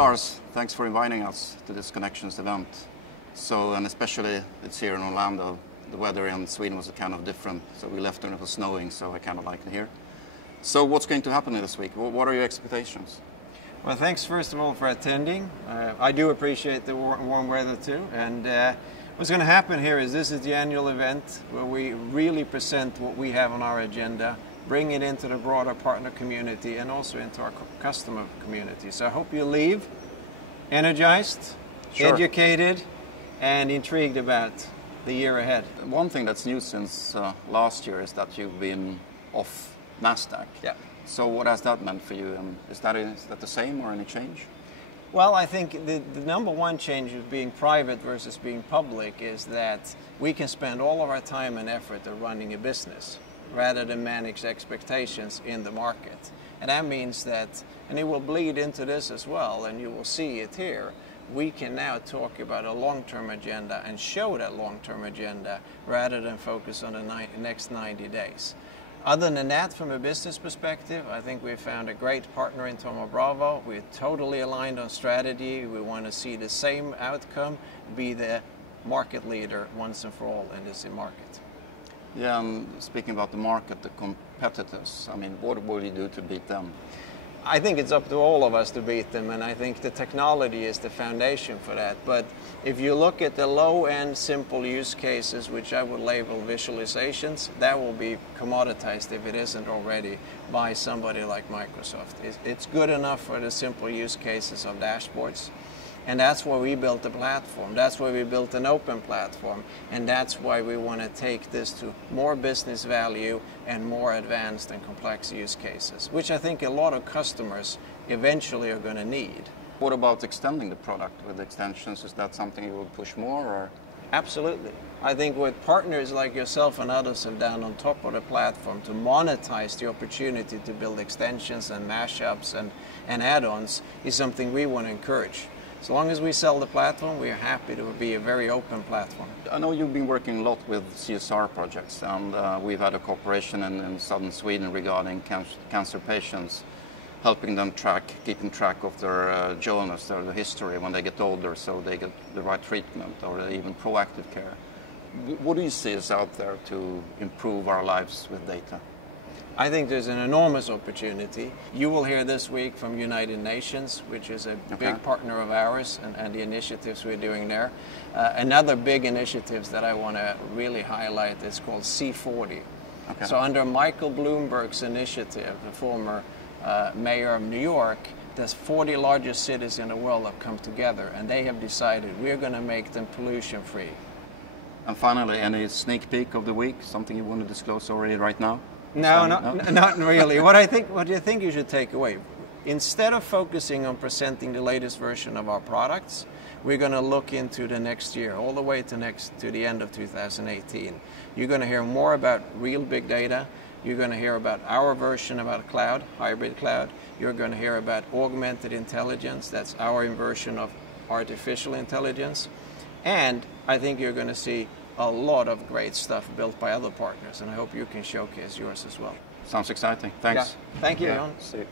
Lars, thanks for inviting us to this Connections event. So, and especially it's here in Orlando. The weather in Sweden was kind of different, so we left when it was snowing, so I kind of like it here. So what's going to happen this week? What are your expectations? Well, thanks first of all for attending. I do appreciate the warm weather too. And what's going to happen here is this is the annual event where we really present what we have on our agenda, bring it into the broader partner community and also into our customer community. So I hope you leave energized, educated, and intrigued about the year ahead. One thing that's new since last year is that you've been off NASDAQ. Yeah. So what has that meant for you? Is that the same or any change? Well, I think the number one change of being private versus being public is that we can spend all of our time and effort on running a business rather than manage expectations in the market. And that means that, and it will bleed into this as well, and you will see it here, we can now talk about a long-term agenda and show that long-term agenda rather than focus on the next 90 days. Other than that, from a business perspective, I think we've found a great partner in Thoma Bravo. We're totally aligned on strategy. We want to see the same outcome, be the market leader once and for all in this market. Yeah, and speaking about the market, the competitors, I mean, what will you do to beat them? I think it's up to all of us to beat them, and I think the technology is the foundation for that. But if you look at the low-end simple use cases, which I would label visualizations, that will be commoditized if it isn't already by somebody like Microsoft. It's good enough for the simple use cases of dashboards. And that's why we built the platform. That's why we built an open platform. And that's why we want to take this to more business value and more advanced and complex use cases, which I think a lot of customers eventually are going to need. What about extending the product with extensions? Is that something you will push more? Or? Absolutely. I think what partners like yourself and others have done on top of the platform to monetize the opportunity to build extensions and mashups and add-ons is something we want to encourage. As long as we sell the platform, we are happy to be a very open platform. I know you've been working a lot with CSR projects, and we've had a cooperation in southern Sweden regarding cancer patients, helping them keeping track of their journeys, their history when they get older, so they get the right treatment or even proactive care. What do you see is out there to improve our lives with data? I think there's an enormous opportunity. You will hear this week from United Nations, which is a big partner of ours, and the initiatives we're doing there. Another big initiative that I want to really highlight is called C40. Okay. So under Michael Bloomberg's initiative, the former mayor of New York, the 40 largest cities in the world have come together, and they have decided we're going to make them pollution-free. And finally, any sneak peek of the week, something you want to disclose already right now? No, not really. What I think you should take away, instead of focusing on presenting the latest version of our products, we're going to look into the next year, all the way to the end of 2018. You're going to hear more about real big data. You're going to hear about our version about cloud, hybrid cloud. You're going to hear about augmented intelligence. That's our version of artificial intelligence. And I think you're going to see a lot of great stuff built by other partners, and I hope you can showcase yours as well. Sounds exciting. Thanks. Yeah. Thank you, Jan. See you.